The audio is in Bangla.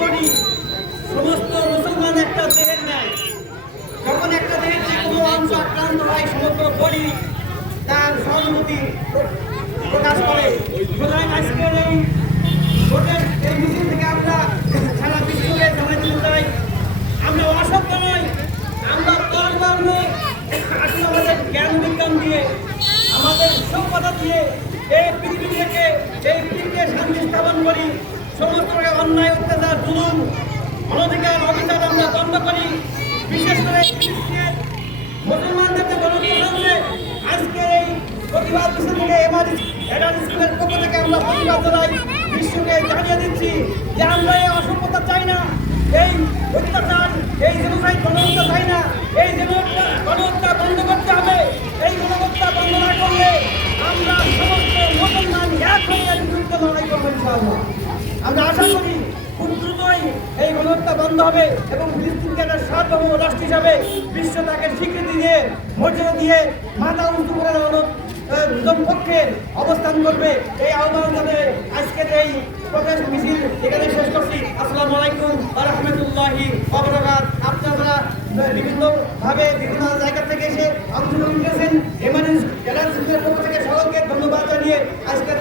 বডি সমস্ত মুসলমান একটা দেহের ন্যায়। যখন একটা দেহের যে কোনো অংশ আক্রান্ত হয়, সমস্ত বডি তার সহানুভূতি প্রকাশ করে। সুতরাং আজকের এই ভোটের এই মিছিল থেকে আমরা সারা বিশ্বকে জানাই দিতে চাই। আমরা অসভ্য নই, আমরা তরবার আসলে আমাদের জ্ঞান বিজ্ঞান দিয়ে, আমাদের সভ্যতা দিয়ে এই পৃথিবী থেকে, এই পৃথিবীকে শান্তি স্থাপন করি। সমস্ত অন্যায় আমরা বন্ধ করি। বিশেষ করে মুসলমানদেরকে বলতে আজকে এই প্রতিবাদ থেকে এমআরই স্কুলের আমরা প্রতিবাদ জানাই, বিশ্বকে দিচ্ছি যে আমরা এই অসভ্যতা চাই না, এই অত্যাচার, এই জনসাই গণহত্যা চাই না, এই জনহত্যা গণহত্যা বন্ধ করতে হবে, এই গণহত্যা বন্ধ করলে আমরা সমস্ত মুসলমান এক হয়ে আমরা আশা করি এই গণহত্যা বন্ধ হবে এবং ফিলিস্তিনকে একটা সার্বভৌম রাষ্ট্র হিসাবে বিশ্ব তাকে স্বীকৃতি দিয়ে, মর্যাদা দিয়ে মাথা উঁচু করে পক্ষে অবস্থান করবে। এই আহ্বান যাতে আজকের এই প্রকাশ মিছিল। এখানে শেষ করছি। আসসালামু আলাইকুম আহমেদুল্লাহি অবরাকাত আপনারা বিভিন্নভাবে বিভিন্ন জায়গা থেকে এসে অংশগ্রহণ করেছেন এমার্জেন্সি জেলা পক্ষ থেকে সকলকে ধন্যবাদ জানিয়ে আজকের